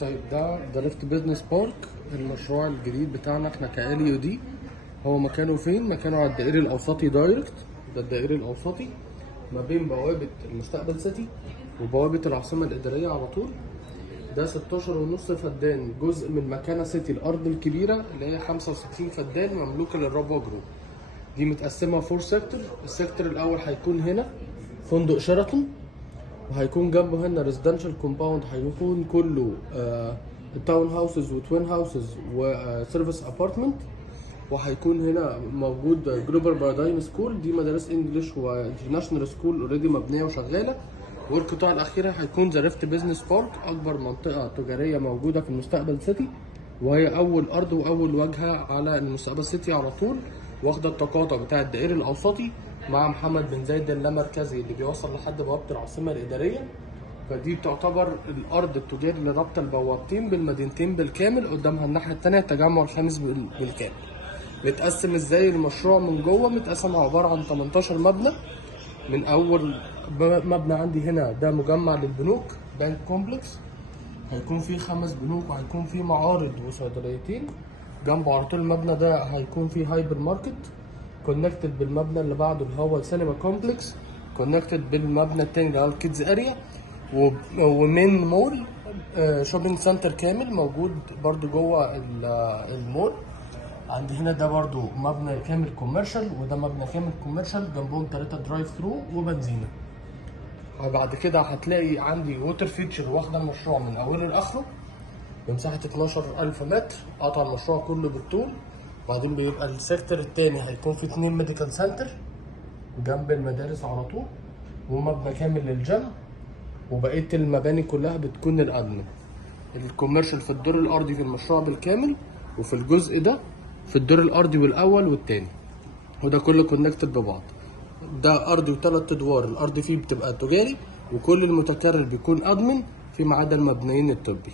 طيب ده ليفت بيزنس بارك، المشروع الجديد بتاعنا احنا كآل يو دي. هو مكانه فين؟ مكانه على الدائري الأوسطي دايركت. ده الدائري الأوسطي ما بين بوابة المستقبل سيتي وبوابة العاصمة الإدارية على طول. ده 16.5 فدان، جزء من مكانة سيتي الأرض الكبيرة اللي هي 65 فدان مملوكة للرابعة جروب. دي متقسمة 4 سيكتور. السيكتور الأول هيكون هنا فندق شيراتون، وهيكون جنبه هنا ريزيدنشال كومباوند هيكون كله تاون هاوسز وتوين هاوسز وسيرفيس ابارتمنت. وهيكون هنا موجود جلوبال بارادايم سكول، دي مدارس انجلش وانترناشونال سكول اوريدي مبنيه وشغاله. والقطاع الاخير هيكون ذا ريفت بزنس بارك، اكبر منطقه تجاريه موجوده في المستقبل سيتي، وهي اول ارض واول واجهه على المستقبل سيتي على طول، واخده التقاطع بتاع الدائري الاوسطي مع محمد بن زايد اللامركزي اللي بيوصل لحد بوابه العاصمه الاداريه. فدي تعتبر الارض التجاري اللي رابطه البوابتين بالمدينتين بالكامل. قدامها الناحيه الثانيه التجمع الخامس بالكامل. متقسم ازاي المشروع من جوه؟ متقسم عباره عن 18 مبنى. من اول مبنى عندي هنا ده مجمع للبنوك، بنك كومبلكس، هيكون فيه 5 بنوك وهيكون فيه معارض وصيدليتين. جنبه على طول المبنى ده هيكون فيه هايبر ماركت كونكتد بالمبنى اللي بعده اللي هو السينما كومبلكس، كونكتد بالمبنى التاني اللي هو الكيدز اريا، ومين مول شوبينج سنتر كامل موجود برضو جوه المول. عندي هنا ده برضو مبنى كامل كوميرشال، وده مبنى كامل كوميرشال جنبهم 3 درايف ثرو وبنزينه. بعد كده هتلاقي عندي ووتر فيتشر واخده المشروع من اوله لاخره بمساحه 12000 متر، قطع المشروع كله بالطول. بعدين بيبقى السيكتور التاني هيكون فيه 2 ميديكال سنتر جنب المدارس على طول، ومبنى كامل للجيم، وبقيه المباني كلها بتكون الادمن. الكوميرشال في الدور الارضي في المشروع بالكامل، وفي الجزء ده في الدور الارضي والاول والتاني، وده كله كونكتد ببعض. ده ارضي و3 ادوار، الارض فيه بتبقى تجاري وكل المتكرر بيكون ادمن فيما عدا المبنيين الطبي.